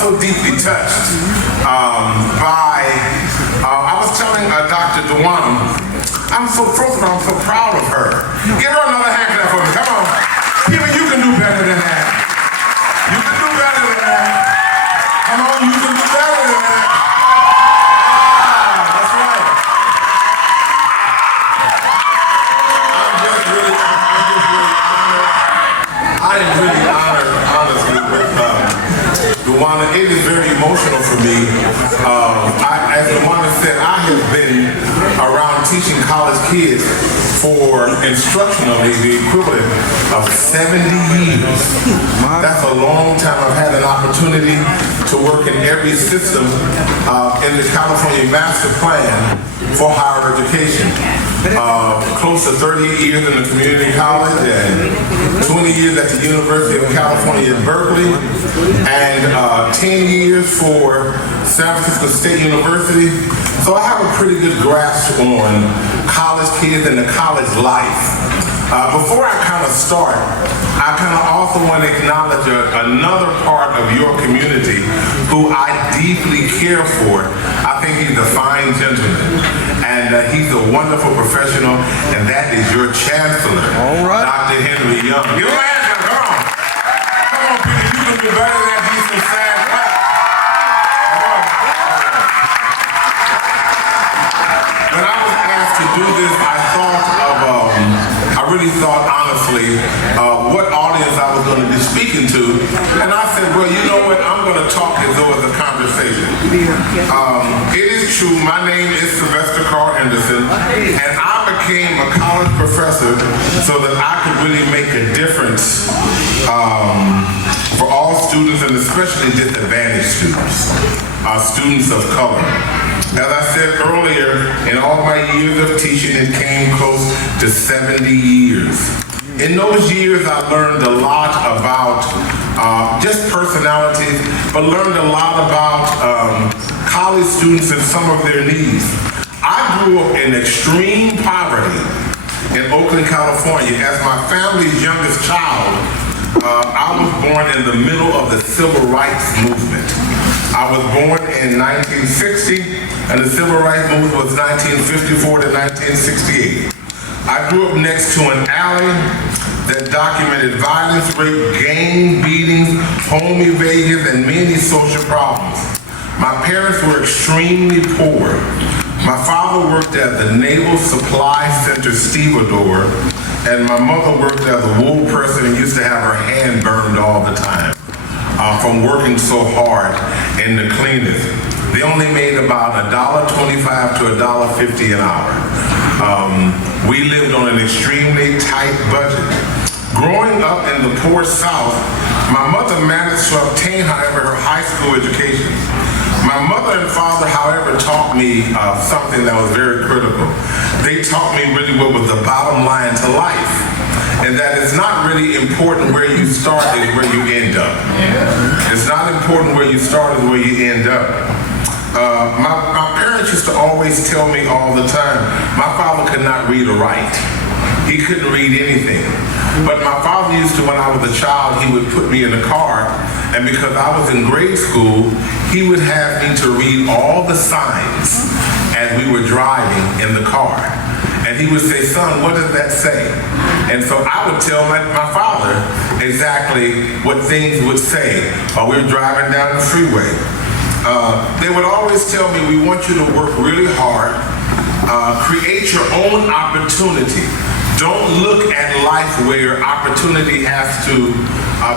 so deeply touched by, I was telling Dr. Dewan, I'm so proud of her. Give her another hand clap for me, come on. People, you can do better than that. You can do better than that. Come on, you can do better than that. That's right. I'm just really honored. I am really honored, honestly, with Luana. It is very emotional for me. As Luana said, I have been around teaching college kids for instructionally the equivalent of 70 years. That's a long time. I've had an opportunity to work in every system in the California Master Plan for higher education. Close to 30 years in the community college and 20 years at the University of California at Berkeley and 10 years for San Francisco State University. So I have a pretty good grasp on college kids and the college life. Before I kind of start, I kind of also want to acknowledge another part of your community who I deeply care for. I think he's a fine gentleman, and he's a wonderful professional, and that is your chancellor, Dr. Henry Young. Give him a hand, come on. Come on, people, you can do better than that decent sad clap. When I was asked to do this, I really thought honestly what audience I was going to be speaking to, and I said, well, you know what, I'm going to talk as though it's a conversation. It is true, my name is Silvester Carl Henderson, and I became a college professor so that I could really make a difference for all students, and especially disadvantaged students, students of color. As I said earlier, in all my years of teaching, it came close to 70 years. In those years, I learned a lot about just personalities, but learned a lot about college students and some of their needs. I grew up in extreme poverty in Oakland, California. As my family's youngest child, I was born in the middle of the Civil Rights Movement. I was born in 1960, and the Civil Rights Movement was 1954 to 1968. I grew up next to an alley that documented violence, rape, gang beatings, home evasions, and many social problems. My parents were extremely poor. My father worked at the Naval Supply Center stevedore, and my mother worked as a wool person and used to have her hand burned all the time from working so hard in the cleaners. They only made about $1.25 to $1.50 an hour. We lived on an extremely tight budget. Growing up in the poor South, my mother managed to obtain, however, her high school education. My mother and father, however, taught me something that was very critical. They taught me really what was the bottom line to life, and that it's not really important where you start, it's where you end up. It's not important where you start, it's where you end up. My parents used to always tell me all the time, my father could not read or write. He couldn't read anything. But my father used to, when I was a child, he would put me in a car, and because I was in grade school, he would have me to read all the signs as we were driving in the car. And he would say, son, what does that say? And so I would tell my father exactly what things would say while we were driving down the freeway. They would always tell me, we want you to work really hard, create your own opportunity. Don't look at life where opportunity has to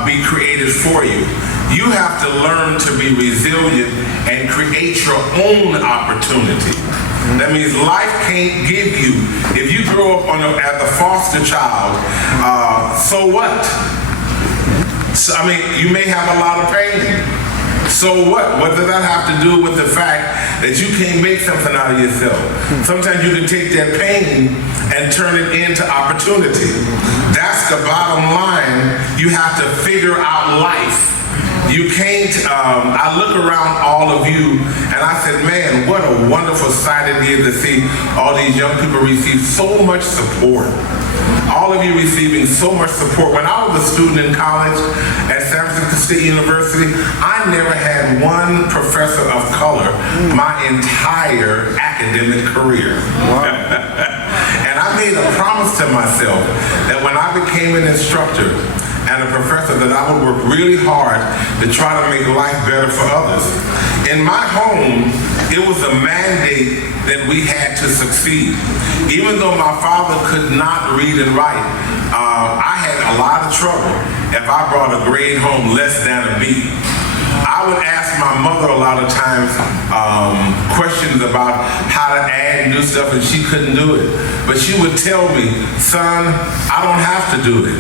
be created for you. You have to learn to be resilient and create your own opportunity. That means life can't give you, if you grow up as a foster child, so what? So, I mean, you may have a lot of pain. So what? What does that have to do with the fact that you can't make something out of yourself? Sometimes you can take that pain and turn it into opportunity. That's the bottom line. You have to figure out life. You can't, I look around all of you and I said, man, what a wonderful sight it is to see all these young people receive so much support. all of you receiving so much support. When I was a student in college at San Francisco State University, I never had one professor of color my entire academic career. Wow. And I made a promise to myself that when I became an instructor and a professor, that I would work really hard to try to make life better for others. In my home, it was a mandate that we had to succeed. Even though my father could not read and write, I had a lot of trouble if I brought a grade home less than a B. I would ask my mother a lot of times questions about how to add and do stuff, and she couldn't do it. But she would tell me, son, I don't have to do it.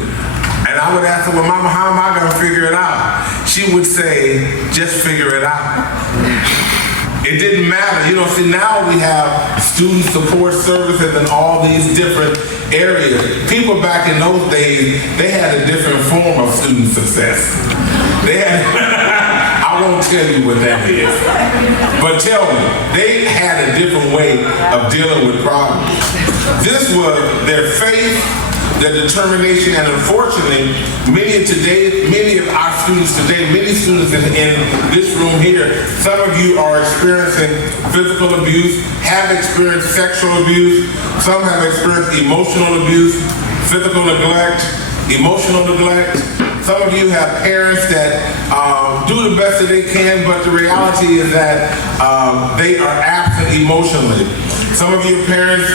And I would ask her, well, Mama, how am I going to figure it out? She would say, just figure it out. It didn't matter. You know, see, now we have student support services and all these different areas. People back in those days, they had a different form of student success. They had, I won't tell you what that is, but tell me, they had a different way of dealing with problems. This was their faith, their determination, and unfortunately, many of our students today, many students in this room here, some of you are experiencing physical abuse, have experienced sexual abuse, some have experienced emotional abuse, physical neglect, emotional neglect. Some of you have parents that do the best that they can, but the reality is that they are absent emotionally. Some of your parents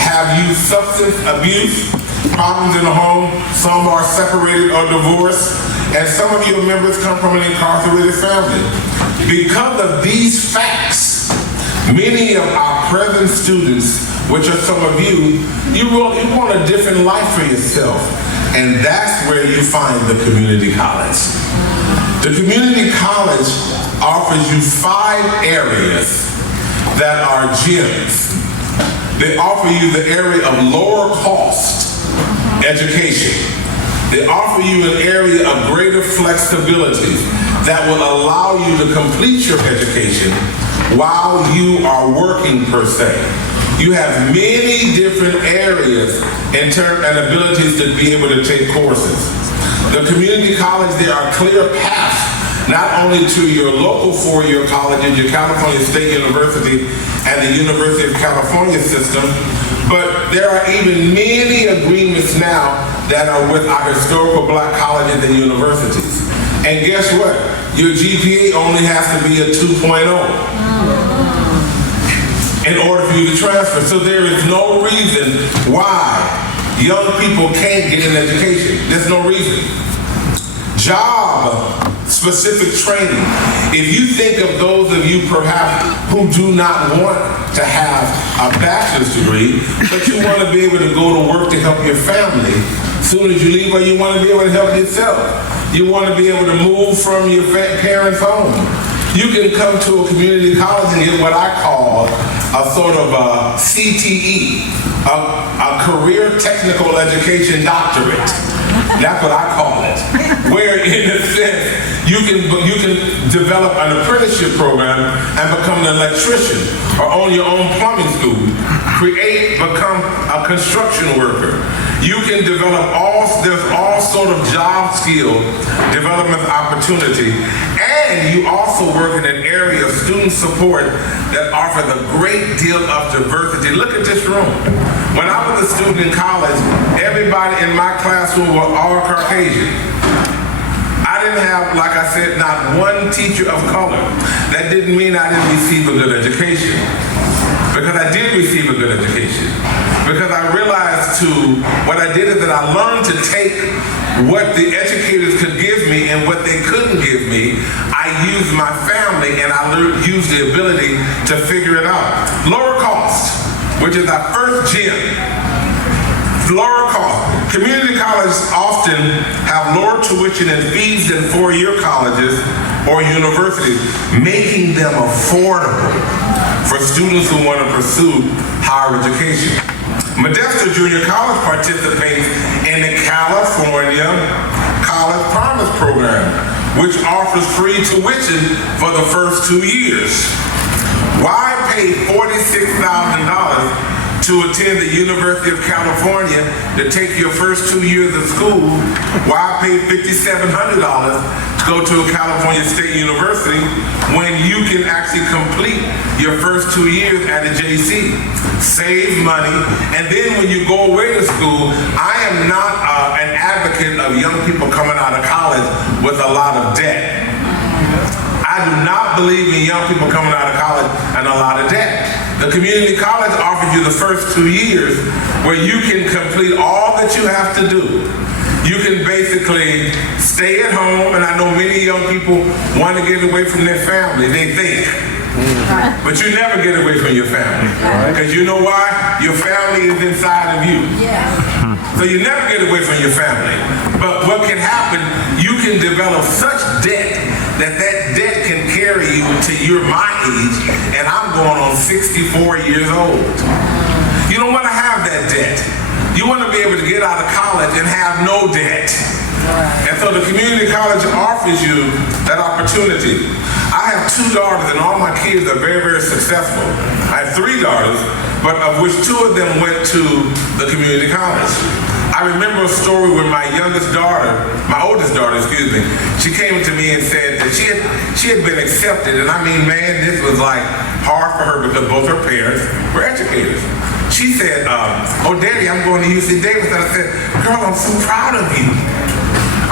have used substance abuse, problems in the home. Some are separated or divorced. And some of your members come from an incarcerated family. Because of these facts, many of our present students, which are some of you, you want a different life for yourself. And that's where you find the community college. The community college offers you 5 areas that are gems. They offer you the area of lower cost education. They offer you an area of greater flexibility that will allow you to complete your education while you are working per se. You have many different areas and abilities to be able to take courses. The community college, there are clear paths not only to your local 4-year colleges, your California State University and the University of California system, but there are even many agreements now that are with our historical black colleges and universities. And guess what? Your GPA only has to be a 2.0. in order for you to transfer. So there is no reason why young people can't get an education. There's no reason. Job-specific training. If you think of those of you perhaps who do not want to have a bachelor's degree, but you want to be able to go to work to help your family as soon as you leave, or you want to be able to help yourself. You want to be able to move from your parents' home. You can come to a community college and get what I call a sort of a CTE, a career technical education doctorate. That's what I call it. Where in a sense, you can develop an apprenticeship program and become an electrician or own your own plumbing school, become a construction worker. You can develop there's all sort of job skill development opportunity, and you also work in an area of student support that offers a great deal of diversity. Look at this room. When I was a student in college, everybody in my classroom were all Caucasian. I didn't have, like I said, not one teacher of color. That didn't mean I didn't receive a good education. Because I did receive a good education. Because I realized what I did is that I learned to take what the educators could give me and what they couldn't give me. I used my family and I used the ability to figure it out. Lower cost, which is our first gem. Lower cost. Community colleges often have lower tuition and fees than 4-year colleges or universities, making them affordable for students who want to pursue higher education. Modesto Junior College participates in the California College Promise Program, which offers free tuition for the first 2 years. Why pay $46,000 to attend the University of California to take your first 2 years of school, why pay $5,700 to go to a California State University when you can actually complete your first 2 years at a JC? Save money, and then when you go away to school, I am not an advocate of young people coming out of college with a lot of debt. I do not believe in young people coming out of college and a lot of debt. The community college offers you the first 2 years where you can complete all that you have to do. You can basically stay at home, and I know many young people want to get away from their family, they think. But you never get away from your family. Because you know why? Your family is inside of you. So you never get away from your family. But what can happen, you can develop such debt that debt can carry you to you're my age, and I'm going on 64 years old. You don't want to have that debt. You want to be able to get out of college and have no debt. And so the community college offers you that opportunity. I have 2 daughters, and all my kids are very, very successful. I have 3 daughters, but of which 2 of them went to the community college. I remember a story when my oldest daughter, she came to me and said that she had been accepted, and I mean, man, this was like hard for her because both her parents were educators. She said, oh, Daddy, I'm going to UC Davis. And I said, girl, I'm so proud of you.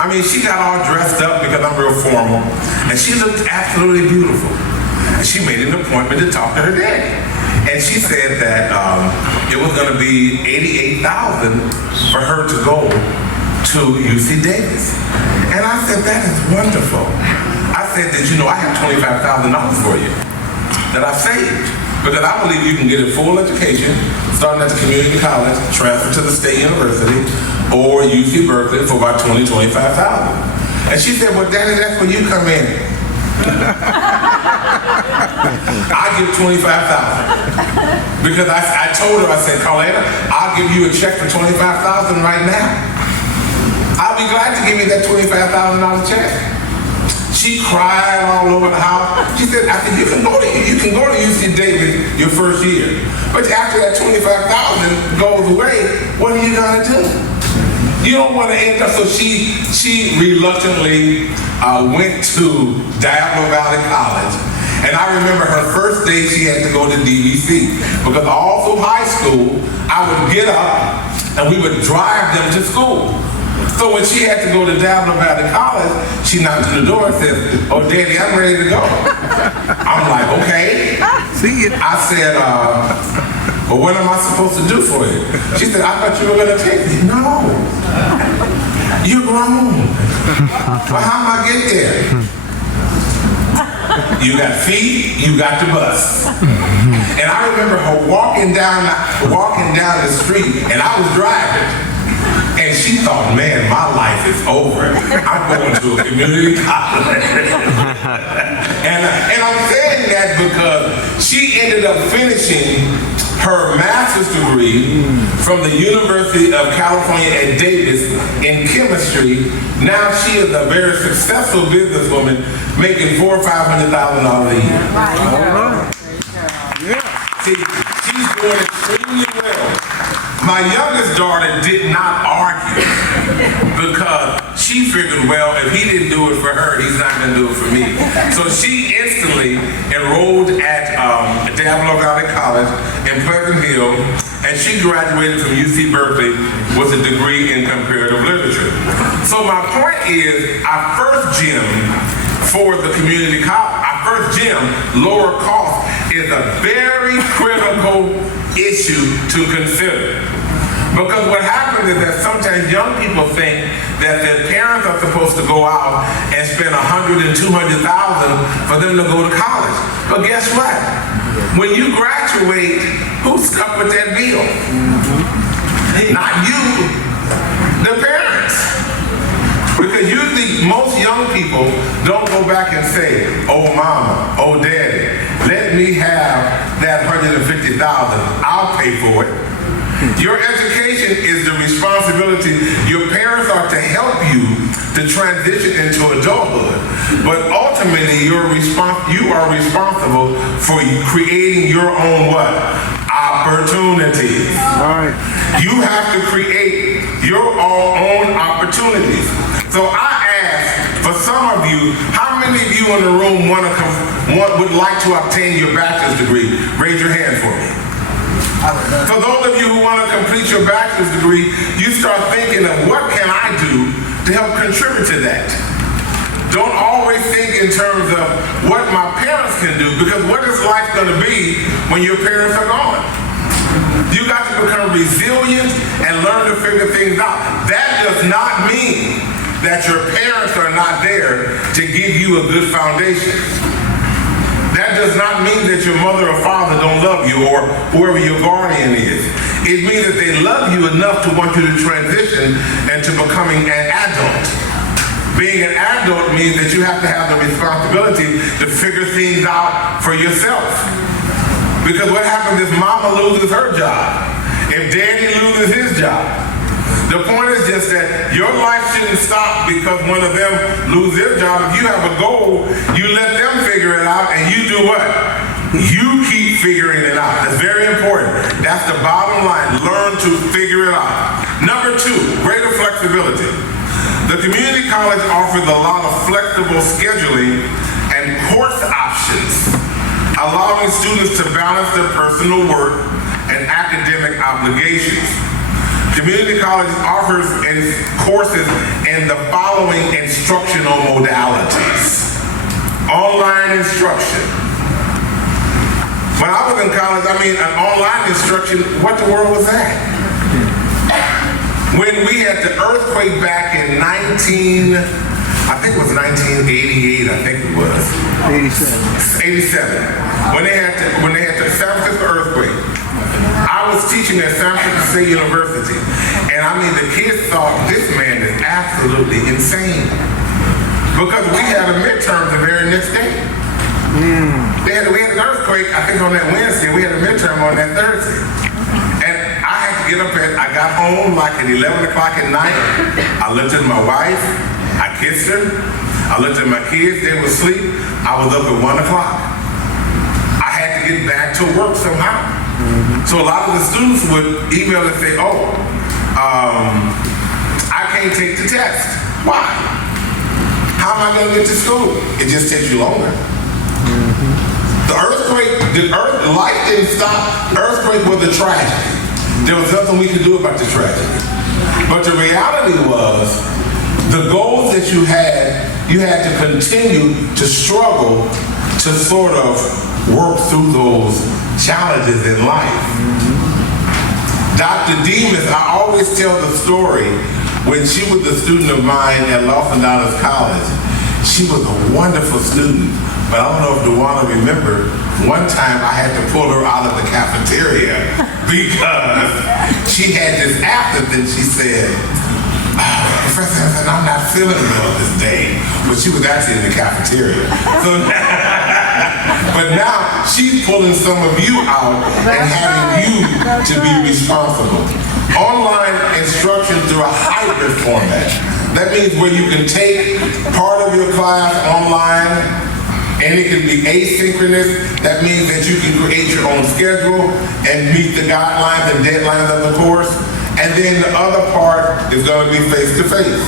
I mean, she got all dressed up because I'm real formal, and she looked absolutely beautiful. And she made an appointment to talk to her daddy. And she said that it was going to be $88,000 for her to go to UC Davis. And I said, that is wonderful. I said that, you know, I have $25,000 for you that I saved. Because I believe you can get a full education, starting at the community college, transfer to the state university, or UC Berkeley for about $20,000 to $25,000. And she said, well, Daddy, that's where you come in. I give $25,000 because I told her, I said, Carlena, I'll give you a check for $25,000 right now. I'll be glad to give you that $25,000 check. She cried all over the house. She said, I said, you can go to UC Davis your first year, but after that $25,000 goes away, what are you gonna do? You don't want to end up. So she reluctantly went to Diablo Valley College. And I remember her first day she had to go to DVC because all through high school, I would get up and we would drive them to school. So when she had to go to Diablo Valley College, she knocked on the door and said, oh, Daddy, I'm ready to go. I'm like, okay. See you. I said, well, what am I supposed to do for you? She said, I thought you were going to take me. No. You're grown. Well, how am I get there? You got feet, you got the bus. And I remember her walking down the street, and I was driving. And she thought, man, my life is over. I'm going to a community college. and I'm saying that because she ended up finishing her master's degree from the University of California at Davis in chemistry. Now she is a very successful businesswoman making $400,000 or $500,000 a year. See, she's doing extremely well. My youngest daughter did not argue because she figured, well, if he didn't do it for her, he's not going to do it for me. So she instantly enrolled at Diablo Valley College in Pleasant Hill, and she graduated from UC Berkeley with a degree in comparative literature. So my point is, our first gym for the community college, our first gym, lower cost, is a very critical issue to consider. Because what happens is that sometimes young people think that their parents are supposed to go out and spend $100,000 and $200,000 for them to go to college. But guess what? When you graduate, who's stuck with that bill? Not you, the parents. Because usually most young people don't go back and say, oh mama, oh daddy, let me have that $150,000, I'll pay for it. Your education is the responsibility. Your parents are to help you to transition into adulthood. But ultimately, you are responsible for creating your own what? opportunities. Right. You have to create your own opportunities. So I ask, for some of you, how many of you in the room would like to obtain your bachelor's degree? Raise your hand for me. For those of you who want to complete your bachelor's degree, you start thinking of what can I do to help contribute to that. Don't always think in terms of what my parents can do, because what is life going to be when your parents are gone? You got to become resilient and learn to figure things out. That does not mean that your parents are not there to give you a good foundation. That does not mean that your mother or father don't love you, or whoever your guardian is. It means that they love you enough to want you to transition into becoming an adult. Being an adult means that you have to have the responsibility to figure things out for yourself. Because what happens if mama loses her job? If daddy loses his job? The point is just that your life shouldn't stop because one of them loses their job. If you have a goal, you let them figure it out, and you do what? You keep figuring it out. That's very important. That's the bottom line. Learn to figure it out. Number 2, greater flexibility. The community college offers a lot of flexible scheduling and course options, allowing students to balance their personal work and academic obligations. Community college offers courses in the following instructional modalities. Online instruction. When I was in college, an online instruction, what the world was that? When we had the earthquake back in 1988, I think it was 87. When they had the San Francisco earthquake. I was teaching at San Francisco State University, and the kids thought this man is absolutely insane. Because we had a midterm the very next day. We had an earthquake, I think on that Wednesday, we had a midterm on that Thursday. And I had to get up I got home like at 11 o'clock at night. I looked at my wife, I kissed her. I looked at my kids, they were asleep. I was up at 1 o'clock. I had to get back to work somehow. So a lot of the students would email and say, I can't take the test. Why? How am I going to get to school? It just takes you longer. The earthquake, life didn't stop. Earthquake was a tragedy. There was nothing we could do about the tragedy. But the reality was, the goals that you had to continue to struggle to sort of work through those challenges in life. Dr. Demas, I always tell the story, when she was a student of mine at Lawson Dollars College, she was a wonderful student, but I don't know if DeWanna remember, one time I had to pull her out of the cafeteria because she had this absence and she said, Professor Henderson, I'm not feeling well this day. But she was actually in the cafeteria. But now she's pulling some of you out and having you to be responsible. Online instruction through a hybrid format. That means where you can take part of your class online, and it can be asynchronous. That means that you can create your own schedule and meet the guidelines and deadlines of the course. And then the other part is going to be face-to-face.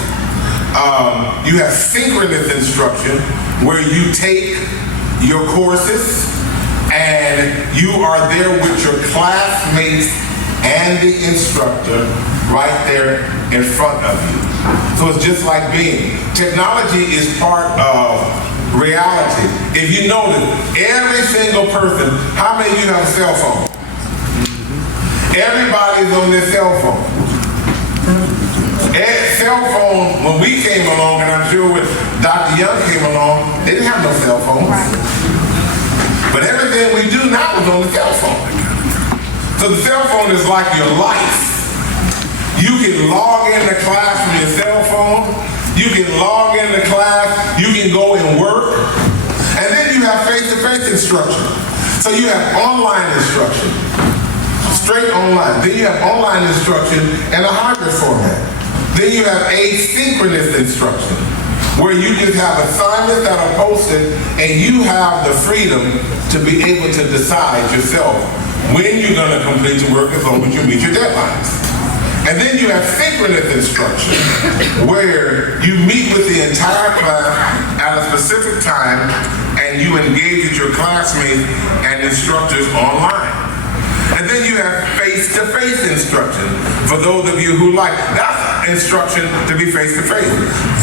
You have synchronous instruction where you take your courses and you are there with your classmates and the instructor right there in front of you. So it's just like being. Technology is part of reality. If you notice, every single person, how many of you have a cell phone? Everybody's on their cell phone. Cell phone, when we came along, and I'm sure when Dr. Young came along, they didn't have no cell phones. But everything we do now is on the cell phone. So the cell phone is like your life. You can log into class from your cell phone. You can log into class. You can go and work. And then you have face-to-face instruction. So you have online instruction. Straight online. Then you have online instruction in a hybrid format. Then you have asynchronous instruction, where you just have assignments that are posted and you have the freedom to be able to decide yourself when you're going to complete your work as long as you meet your deadlines. And then you have synchronous instruction, where you meet with the entire class at a specific time and you engage with your classmates and instructors online. And then you have face-to-face instruction for those of you who like that instruction to be face-to-face.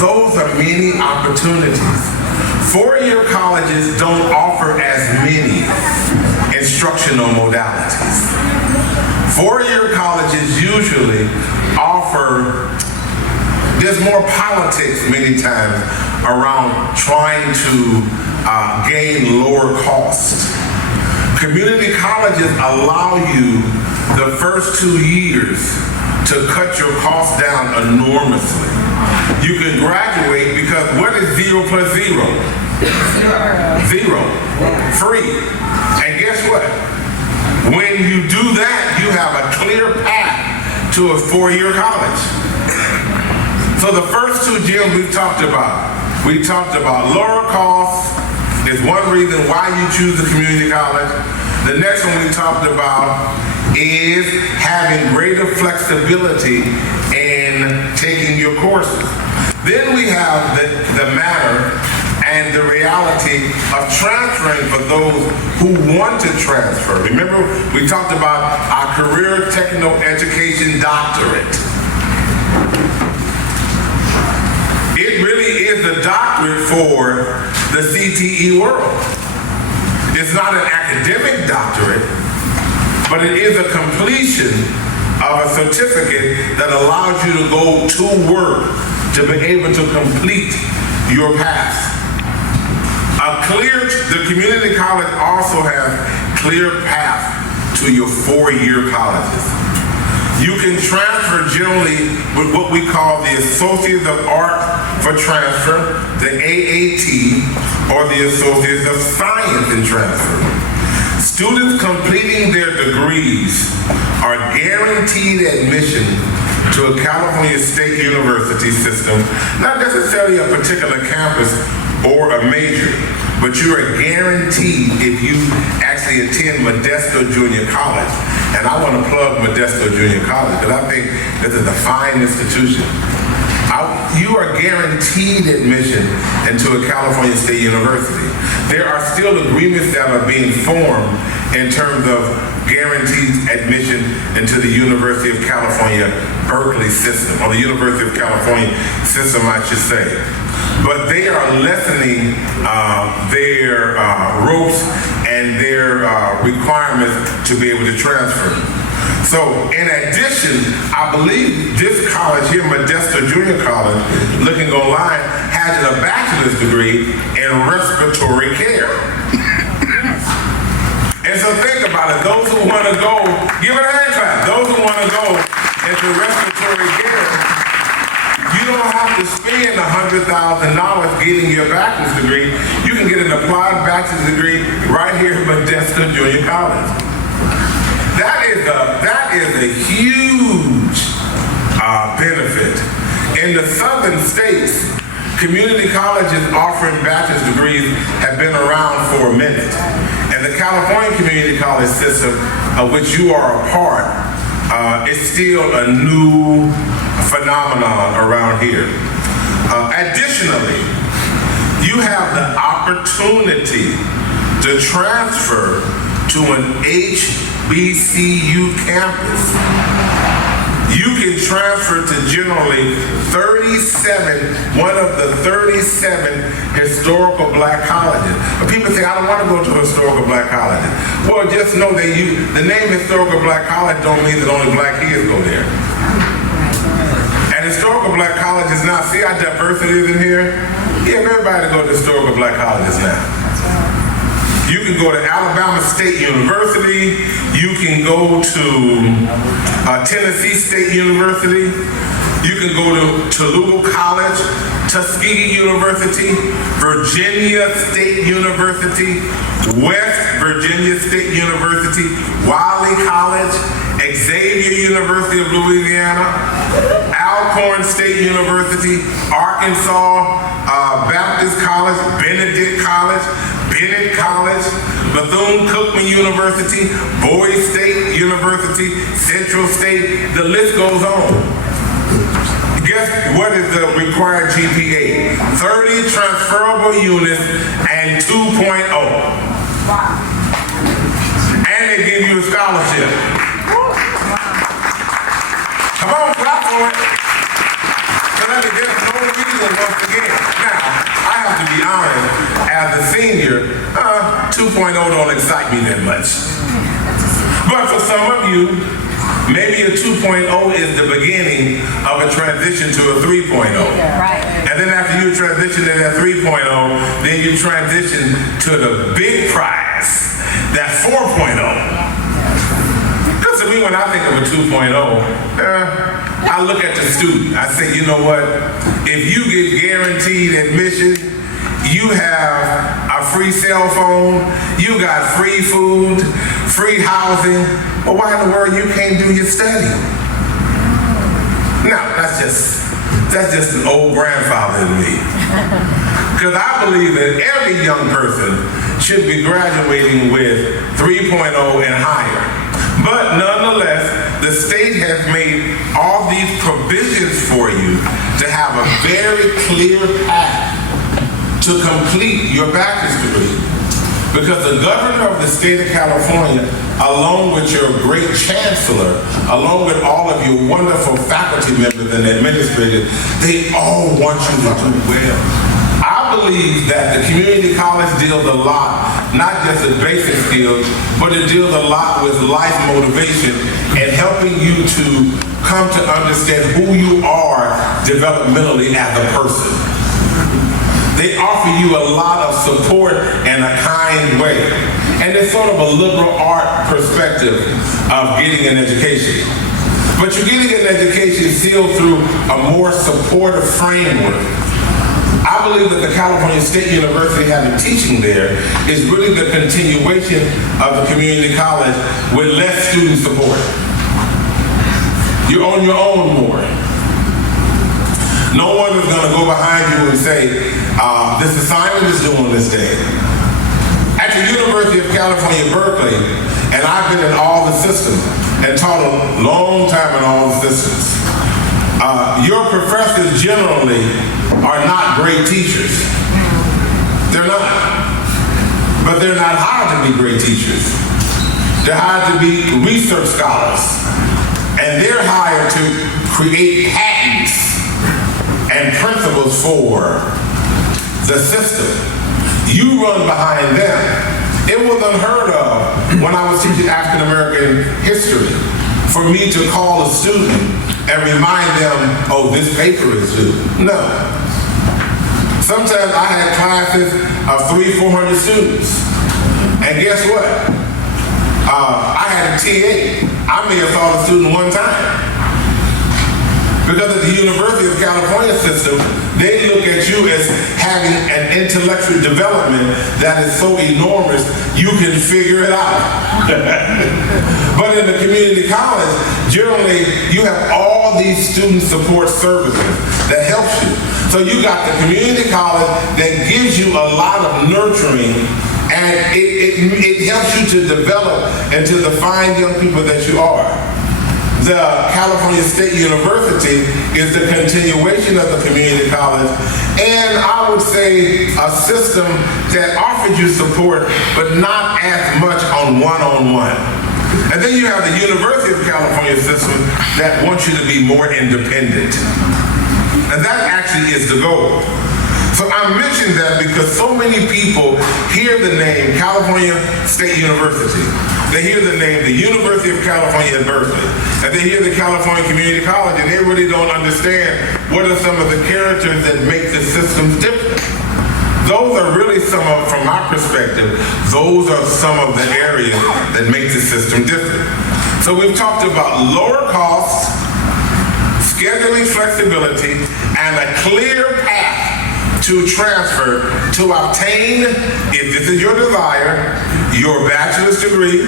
Those are many opportunities. Four-year colleges don't offer as many instructional modalities. Four-year colleges usually offer, there's more politics many times around trying to gain lower cost. Community colleges allow you the first 2 years to cut your costs down enormously. You can graduate because what is 0 plus 0? Zero. Free. And guess what? When you do that, you have a clear path to a four-year college. So the first two gems we talked about lower costs is one reason why you choose a community college. The next one we talked about is having greater flexibility in taking your courses. Then we have the matter and the reality of transferring for those who want to transfer. Remember, we talked about our career technical education doctorate. It really is a doctorate for the CTE world. It's not an academic doctorate, but it is a completion of a certificate that allows you to go to work to be able to complete your path. The community college also has clear path to your four-year colleges. You can transfer generally with what we call the Associates of Art for Transfer, the AAT, or the Associates of Science in Transfer. Students completing their degrees are guaranteed admission to a California State University system, not necessarily a particular campus or a major, but you are guaranteed if you actually attend Modesto Junior College. And I want to plug Modesto Junior College because I think this is a fine institution. You are guaranteed admission into a California State University. There are still agreements that are being formed in terms of guaranteed admission into the University of California Berkeley system, or the University of California system, I should say. But they are lessening their ropes and their requirements to be able to transfer. So in addition, I believe this college here, Modesto Junior College, looking online, has a bachelor's degree in respiratory care. And so think about it, those who want to go, give it a hand clap, those who want to go into respiratory care, you don't have to spend $100,000 getting your bachelor's degree. You can get an applied bachelor's degree right here at Modesto Junior College. That is a huge benefit. In the southern states, community colleges offering bachelor's degrees have been around for a minute. And the California community college system, of which you are a part, is still a new phenomenon around here. Additionally, you have the opportunity to transfer to an HBCU campus. You can transfer to generally one of the 37 historical black colleges. But people say, I don't want to go to historical black colleges. Well, just know that the name historical black college don't mean that only black kids go there. And historical black colleges now, see how diverse it is in here? Yeah, everybody go to historical black colleges now. You can go to Alabama State University. You can go to Tennessee State University. You can go to Toulouse College, Tuskegee University, Virginia State University, West Virginia State University, Wiley College, Xavier University of Louisiana, Alcorn State University, Arkansas Baptist College, Benedict College, Bennett College, Bethune-Cookman University, Boyd State University, Central State, the list goes on. Guess what is the required GPA? 30 transferable units and 2.0. Wow. And they give you a scholarship. Come on, clap for it. So there's no reason once again. Now, I have to be honest, as a senior, 2.0 don't excite me that much. But for some of you, maybe a 2.0 is the beginning of a transition to a 3.0. Right. And then after you transition to that 3.0, then you transition to the big prize, that 4.0. Because to me, when I think of a 2.0, I look at the student. I say, you know what? If you get guaranteed admission, you have a free cell phone, you got free food, free housing. Well, why in the world you can't do your study? No, that's just an old grandfather in me. Because I believe that every young person should be graduating with 3.0 and higher. But nonetheless, the state has made all these provisions for you to have a very clear path to complete your bachelor's degree. Because the governor of the state of California, along with your great chancellor, along with all of your wonderful faculty members and administrators, they all want you to do well. I believe that the community college deals a lot, not just with basic skills, but it deals a lot with life motivation and helping you to come to understand who you are developmentally as a person. They offer you a lot of support in a kind way. And it's sort of a liberal art perspective of getting an education. But you're getting an education still through a more supportive framework. I believe that the California State University having teaching there is really the continuation of the community college with less student support. You're on your own more. No one is going to go behind you and say, this assignment is due on this day. At the University of California, Berkeley, and I've been in all the systems and taught a long time in all the systems, your professors generally are not great teachers. They're not. But they're not hired to be great teachers. They're hired to be research scholars. And they're hired to create patents and principles for the system. You run behind them. It was unheard of when I was teaching African American history for me to call a student and remind them, oh, this paper is due. No. Sometimes I had classes of 300-400 students. And guess what? I had a TA. I may have taught a student one time. Because of the University of California system, they look at you as having an intellectual development that is so enormous, you can figure it out. But in the community college, generally, you have all these student support services that helps you. So you got the community college that gives you a lot of nurturing, and it helps you to develop into the fine young people that you are. The California State University is the continuation of the community college, and I would say a system that offers you support, but not as much on one-on-one. And then you have the University of California system that wants you to be more independent. And that actually is the goal. So I mentioned that because so many people hear the name California State University. They hear the name the University of California at Berkeley. And they hear the California Community College, and they really don't understand what are some of the characters that make the systems different. Those are really some of, from my perspective, those are some of the areas that make the system different. So we've talked about lower costs, scheduling flexibility, and a clear path to transfer to obtain, if this is your desire, your bachelor's degree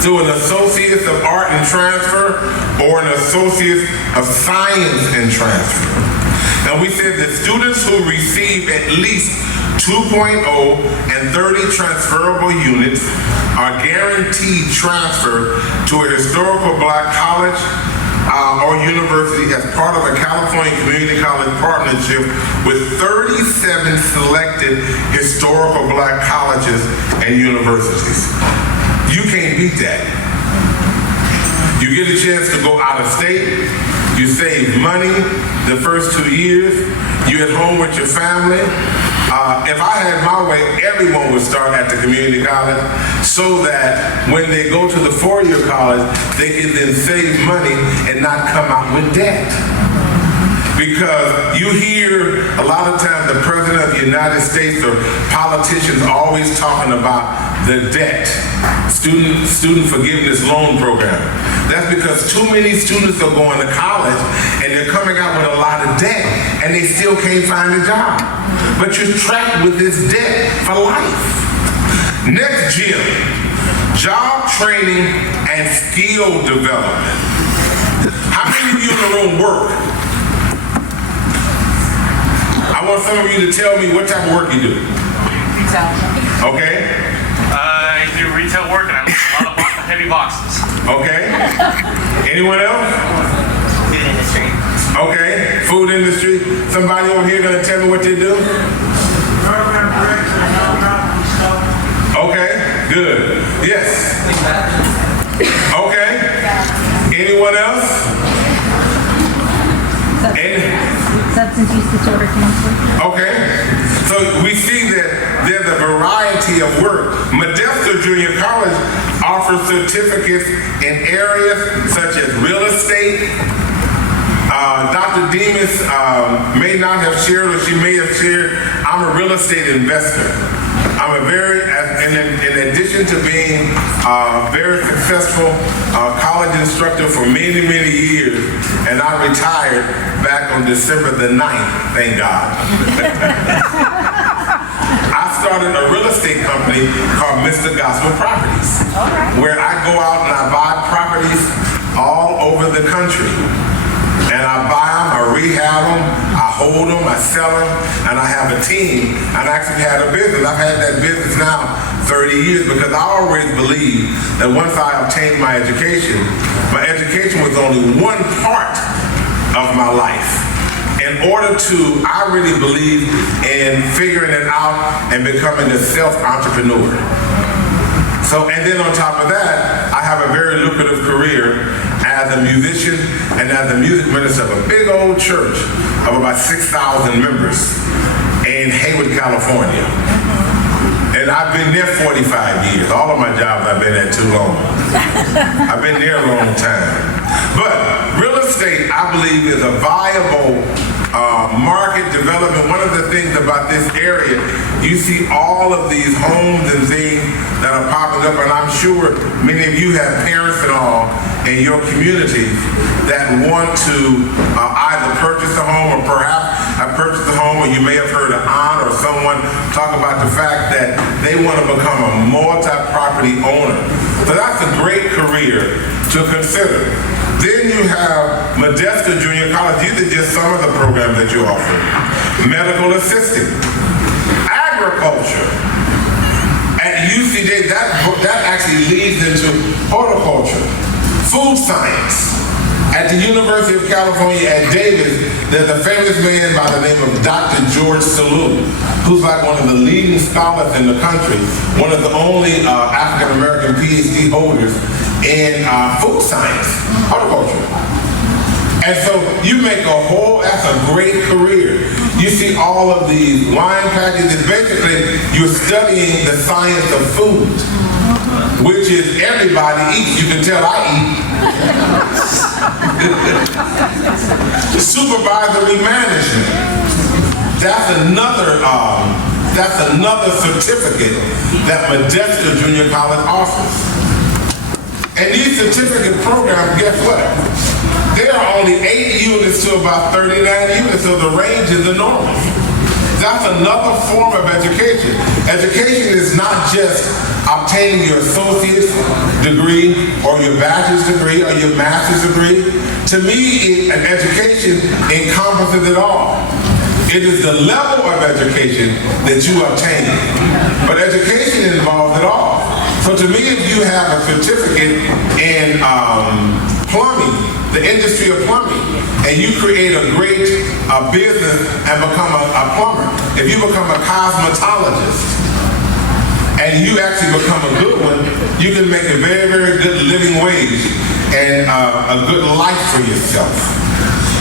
through an Associate of Art and Transfer or an Associate of Science and Transfer. And we said that students who receive at least 2.0, and 30 transferable units are guaranteed transfer to a historical black college or university as part of a California Community College partnership with 37 selected historical black colleges and universities. You can't beat that. You get a chance to go out of state, you save money the first 2 years, you're at home with your family. If I had my way, everyone would start at the community college so that when they go to the four-year college, they can then save money and not come out with debt. Because you hear a lot of times the President of the United States or politicians always talking about the debt, student forgiveness loan program. That's because too many students are going to college and they're coming out with a lot of debt and they still can't find a job. But you're trapped with this debt for life. Next gym, job training and skill development. How many of you in the room work? I want some of you to tell me what type of work you do. Retail. Okay. I do retail work and I lift a lot of heavy boxes. Okay. Anyone else? Food industry. Okay. Food industry. Somebody over here gonna tell me what they do? Okay. Good. Yes. Okay. Anyone else? Substance use disorder counselor. Okay. So we see that there's a variety of work. Modesto Junior College offers certificates in areas such as real estate. Dr. Demas may not have shared, or she may have shared, I'm a real estate investor. I'm in addition to being a very successful college instructor for many, many years, and I retired back on December the 9th, thank God. I started a real estate company called Mr. Gospel Properties, where I go out and I buy properties all over the country. And I buy them, I rehab them, I hold them, I sell them, and I have a team. And I actually had a business. I've had that business now 30 years because I always believed that once I obtained my education was only one part of my life. In order to, I really believe in figuring it out and becoming a self-entrepreneur. So, and then on top of that, I have a very lucrative career as a musician and as a music minister of a big old church of about 6,000 members in Hayward, California. And I've been there 45 years. All of my jobs I've been at too long. I've been there a long time. But real estate, I believe, is a viable market development. One of the things about this area, you see all of these homes and things that are popping up, and I'm sure many of you have parents and all in your community that want to either purchase a home or perhaps have purchased a home, or you may have heard an aunt or someone talk about the fact that they want to become a multi-property owner. So that's a great career to consider. Then you have Modesto Junior College. These are just some of the programs that you offer. Medical assisting, agriculture. At UCJ, that actually leads into horticulture, food science. At the University of California at Davis, there's a famous man by the name of Dr. George Salou, who's like one of the leading scholars in the country, one of the only African-American PhD holders in food science, horticulture. And so you make that's a great career. You see all of these wine packages. Basically, you're studying the science of food, which is everybody eats. You can tell I eat. Supervisory management. That's another certificate that Modesto Junior College offers. And these certificate programs, guess what? There are only 8 units to about 39 units, so the range is enormous. That's another form of education. Education is not just obtaining your associate's degree or your bachelor's degree or your master's degree. To me, an education encompasses it all. It is the level of education that you obtain. But education involves it all. So to me, if you have a certificate in plumbing, the industry of plumbing, and you create a great business and become a plumber, if you become a cosmetologist, and you actually become a good one, you can make a very, very good living wage and a good life for yourself.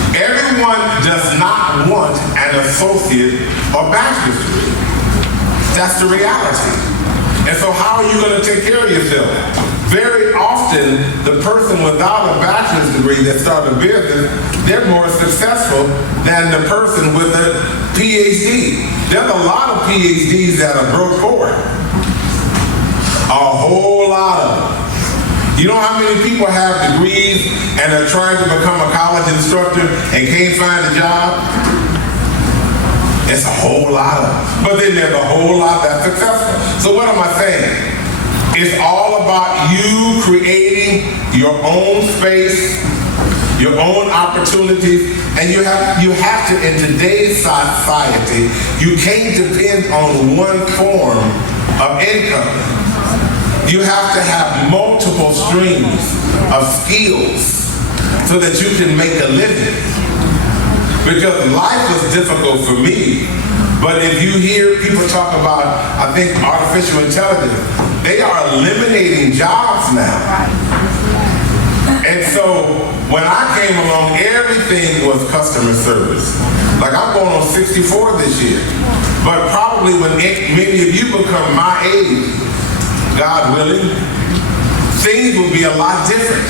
Everyone does not want an associate or bachelor's degree. That's the reality. And so how are you going to take care of yourself? Very often, the person without a bachelor's degree that started a business, they're more successful than the person with a PhD. There's a lot of PhDs that are broke poor. A whole lot of them. You know how many people have degrees and are trying to become a college instructor and can't find a job? It's a whole lot of them. But then there's a whole lot that's successful. So what am I saying? It's all about you creating your own space, your own opportunities, and you have to, in today's society, you can't depend on one form of income. You have to have multiple streams of skills so that you can make a living. Because life was difficult for me, but if you hear people talk about, I think, artificial intelligence, they are eliminating jobs now. And so when I came along, everything was customer service. Like I'm going on 64 this year, but probably when many of you become my age, God willing, things will be a lot different.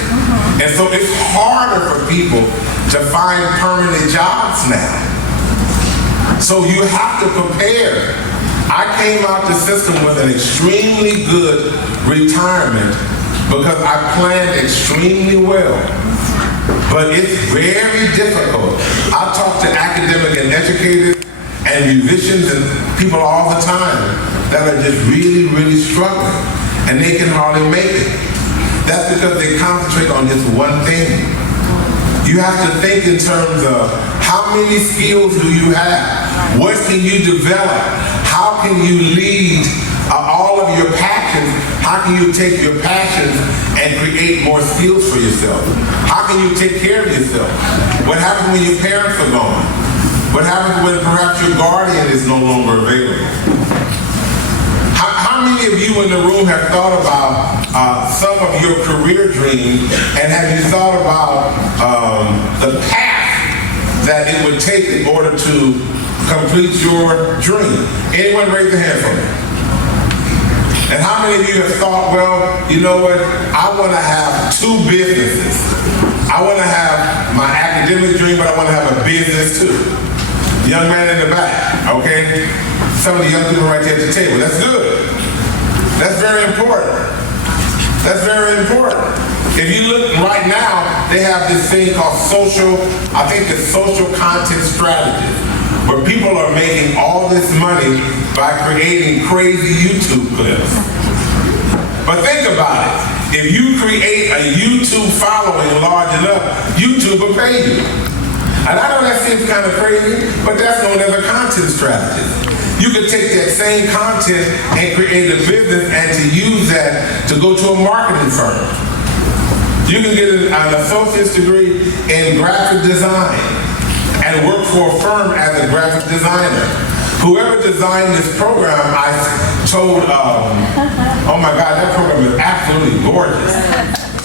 And so it's harder for people to find permanent jobs now. So you have to prepare. I came out the system with an extremely good retirement because I planned extremely well. But it's very difficult. I talk to academic and educators and musicians and people all the time that are just really, really struggling, and they can hardly make it. That's because they concentrate on just one thing. You have to think in terms of how many skills do you have? What can you develop? How can you lead all of your passions? How can you take your passions and create more skills for yourself? How can you take care of yourself? What happens when your parents are gone? What happens when perhaps your guardian is no longer available? How many of you in the room have thought about some of your career dreams, and have you thought about the path that it would take in order to complete your dream? Anyone raise their hand for me? And how many of you have thought, well, you know what, I want to have two businesses. I want to have my academic dream, but I want to have a business too. Young man in the back, okay? Some of the young people right there at the table, that's good. That's very important. That's very important. If you look right now, they have this thing called I think it's social content strategy, where people are making all this money by creating crazy YouTube clips. But think about it. If you create a YouTube following large enough, YouTube will pay you. And I know that seems kind of crazy, but that's known as a content strategy. You could take that same content and create a business and to use that to go to a marketing firm. You can get an associate's degree in graphic design and work for a firm as a graphic designer. Whoever designed this program, I told, oh my God, that program is absolutely gorgeous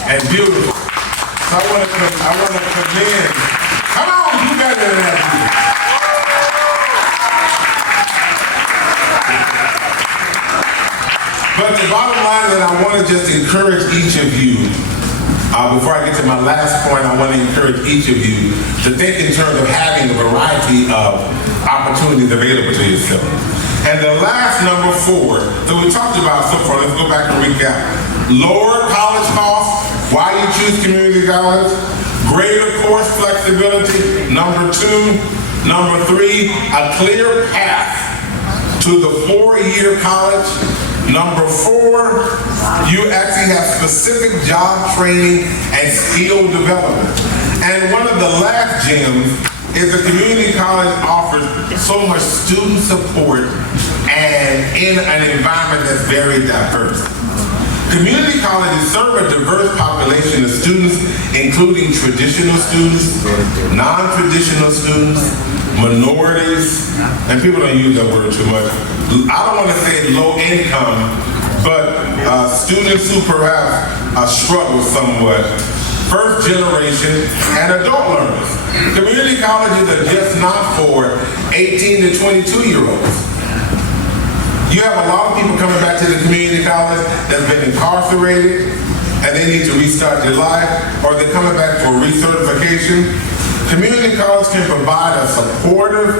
and beautiful. So I want to commend. Come on, you guys are that. But the bottom line is that I want to just encourage each of you, before I get to my last point, I want to encourage each of you to think in terms of having a variety of opportunities available to yourself. And the last, number 4, that we talked about so far, let's go back and recap. Lower college costs, why you choose community college. Greater course flexibility, number 2. Number 3, a clear path to the 4-year college. Number 4, you actually have specific job training and skill development. And one of the last gems is the community college offers so much student support and in an environment that's very diverse. Community colleges serve a diverse population of students, including traditional students, non-traditional students, minorities, and people don't use that word too much. I don't want to say low income, but students who perhaps struggle somewhat, first generation, and adult learners. Community colleges are just not for 18 to 22-year-olds. You have a lot of people coming back to the community college that's been incarcerated and they need to restart their life, or they're coming back for recertification. Community college can provide a supportive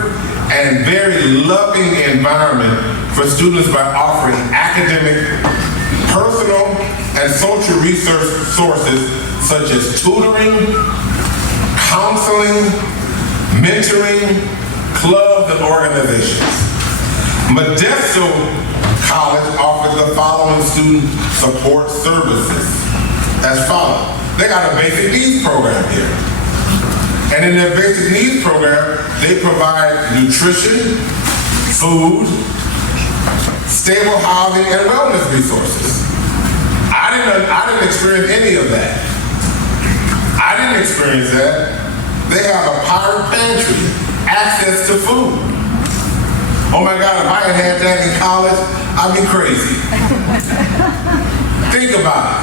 and very loving environment for students by offering academic, personal, and social resources such as tutoring, counseling, mentoring, clubs, and organizations. Modesto College offers the following student support services as follows. They got a basic needs program here. And in their basic needs program, they provide nutrition, food, stable housing, and wellness resources. I didn't experience any of that. I didn't experience that. They have a pirate pantry, access to food. Oh my God, if I had that in college, I'd be crazy. Think about it.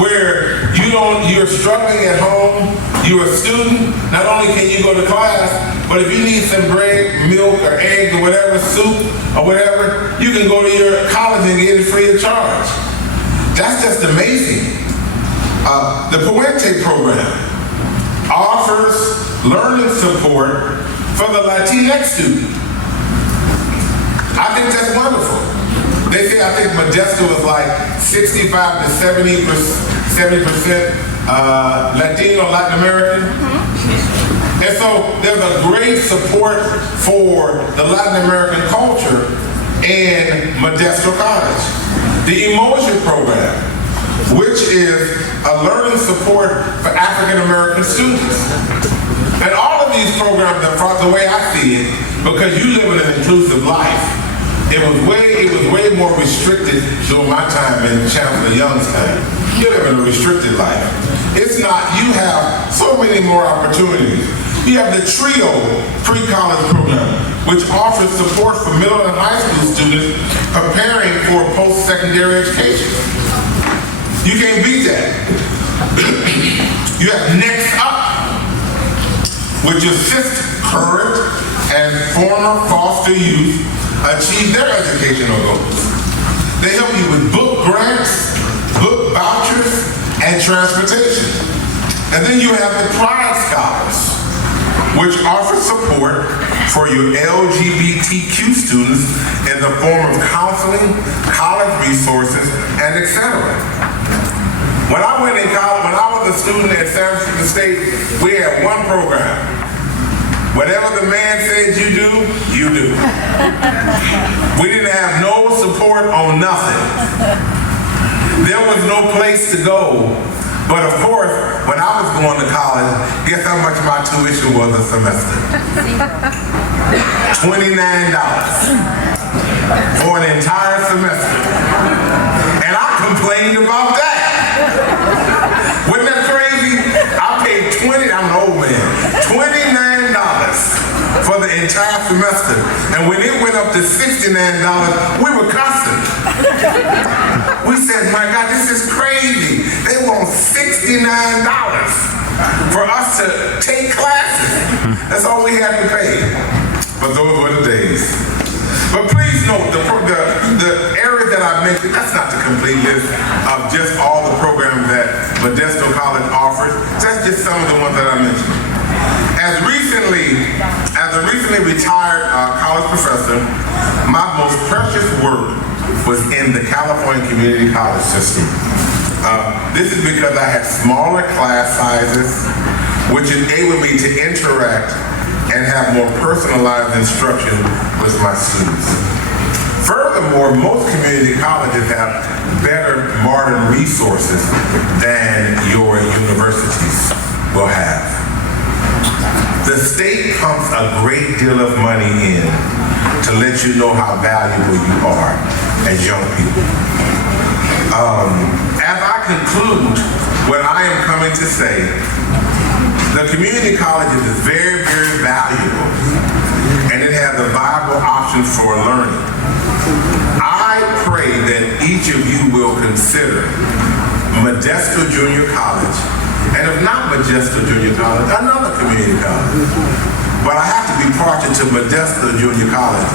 Where you're struggling at home, you're a student, not only can you go to class, but if you need some bread, milk, or eggs, or whatever, soup, or whatever, you can go to your college and get it free of charge. That's just amazing. The Puente program offers learning support for the Latinx student. I think that's wonderful. They say, I think Modesto is like 65 to 70% Latino, Latin American. And so there's a great support for the Latin American culture in Modesto College. The Emotion program, which is a learning support for African American students. And all of these programs, the way I see it, because you live in an inclusive life, it was way more restricted during my time in Chancellor Young's time. You live in a restricted life. It's not, you have so many more opportunities. You have the TRIO pre-college program, which offers support for middle and high school students preparing for post-secondary education. You can't beat that. You have Next Up, which assists current and former foster youth achieve their educational goals. They help you with book grants, book vouchers, and transportation. And then you have the Pride Scholars, which offer support for your LGBTQ students in the form of counseling, college resources, and etc. When I went in college, when I was a student at San Francisco State, we had one program. Whatever the man said you do, you do. We didn't have no support on nothing. There was no place to go. But of course, when I was going to college, guess how much my tuition was a semester? $29 for an entire semester. And I complained about that. Wasn't that crazy? I paid I'm an old man, $29 for the entire semester. And when it went up to $69, we were cussing. We said, my God, this is crazy. They want $69 for us to take classes. That's all we had to pay. But those were the days. But please note, the areas that I mentioned, that's not the complete list of just all the programs that Modesto College offers. That's just some of the ones that I mentioned. As a recently retired college professor, my most precious work was in the California community college system. This is because I had smaller class sizes, which enabled me to interact and have more personalized instruction with my students. Furthermore, most community colleges have better modern resources than your universities will have. The state pumps a great deal of money in to let you know how valuable you are as young people. As I conclude what I am coming to say, the community colleges is very, very valuable, and it has a viable option for learning. I pray that each of you will consider Modesto Junior College, and if not Modesto Junior College, another community college. But I have to be partial to Modesto Junior College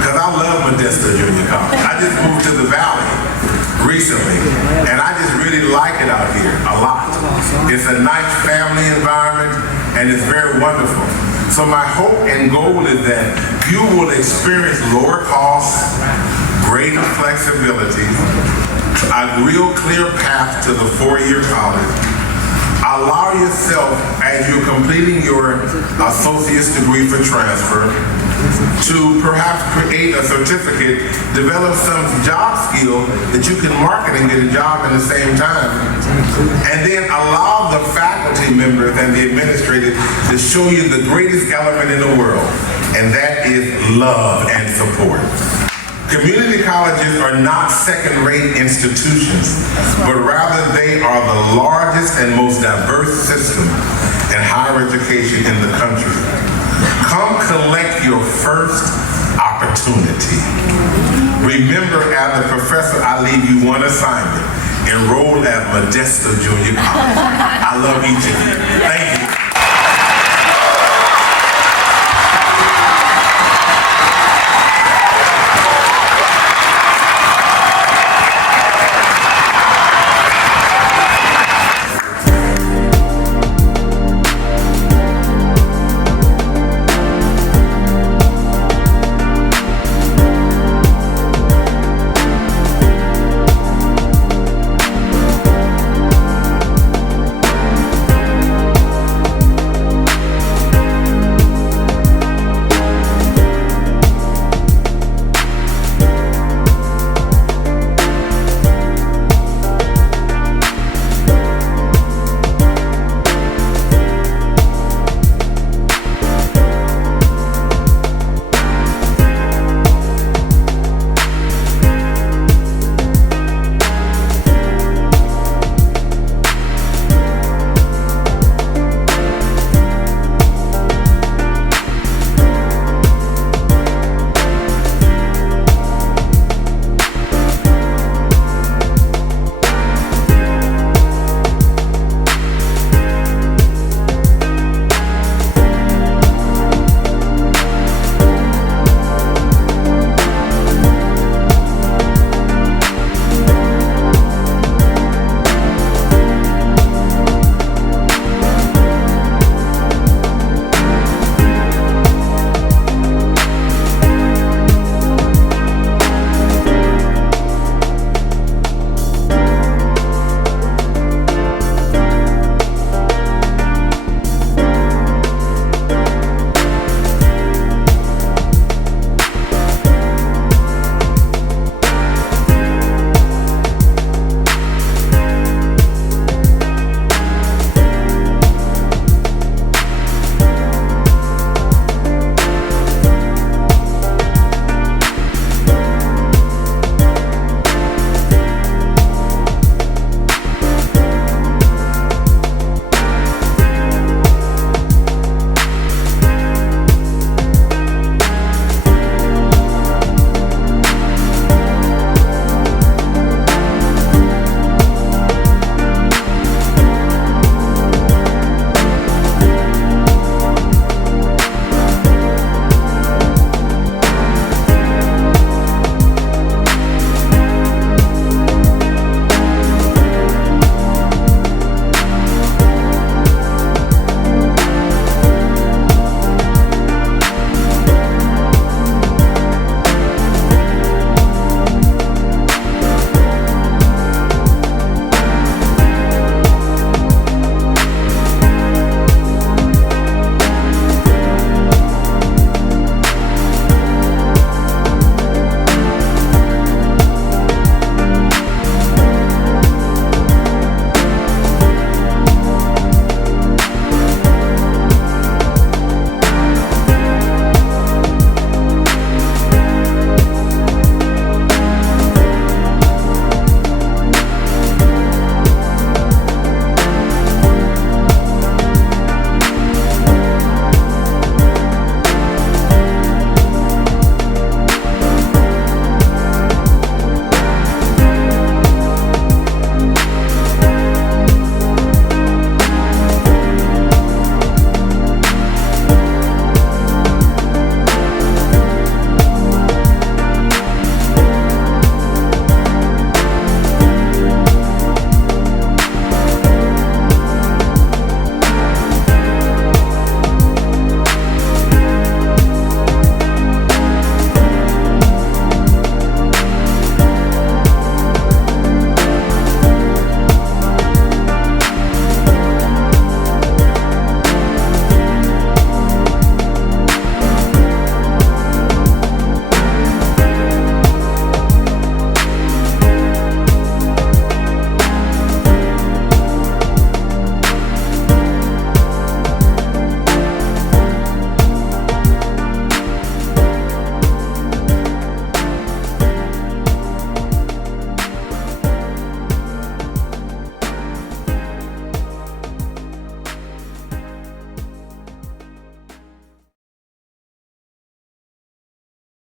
because I love Modesto Junior College. I just moved to the Valley recently, and I just really like it out here a lot. It's a nice family environment, and it's very wonderful. So my hope and goal is that you will experience lower costs, greater flexibility, a real clear path to the four-year college. Allow yourself, as you're completing your associate's degree for transfer, to perhaps create a certificate, develop some job skill that you can market and get a job at the same time. And then allow the faculty members and the administrators to show you the greatest element in the world, and that is love and support. Community colleges are not second-rate institutions, but rather they are the largest and most diverse system in higher education in the country. Come collect your first opportunity. Remember, as a professor, I leave you one assignment. Enroll at Modesto Junior College. I love each of you. Thank you.